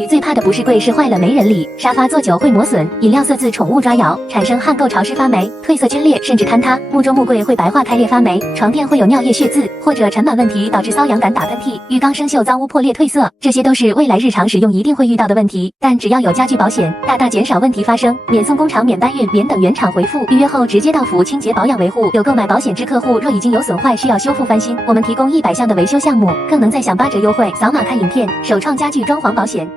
具最怕的不是贵，是坏了没人理。沙发坐久会磨损，饮料色自宠物抓咬，产生汗垢潮湿发霉，褪色皲裂甚至坍塌。木桌木柜会白化开裂发霉，床垫会有尿液血渍或者尘螨问题导致瘙痒感打喷嚏，浴缸生锈脏污破裂褪色，这些都是未来日常使用一定会遇到的问题。但只要有家具保险，大大减少问题发生，免送工厂、免搬运、免等原厂回复，预约后直接到府清洁保养维护。有购买保险之客户，若已经有损坏需要修复翻新，我们提供100项的维修项目，更能再享8折优惠。扫码看影片，首创家具装潢保险。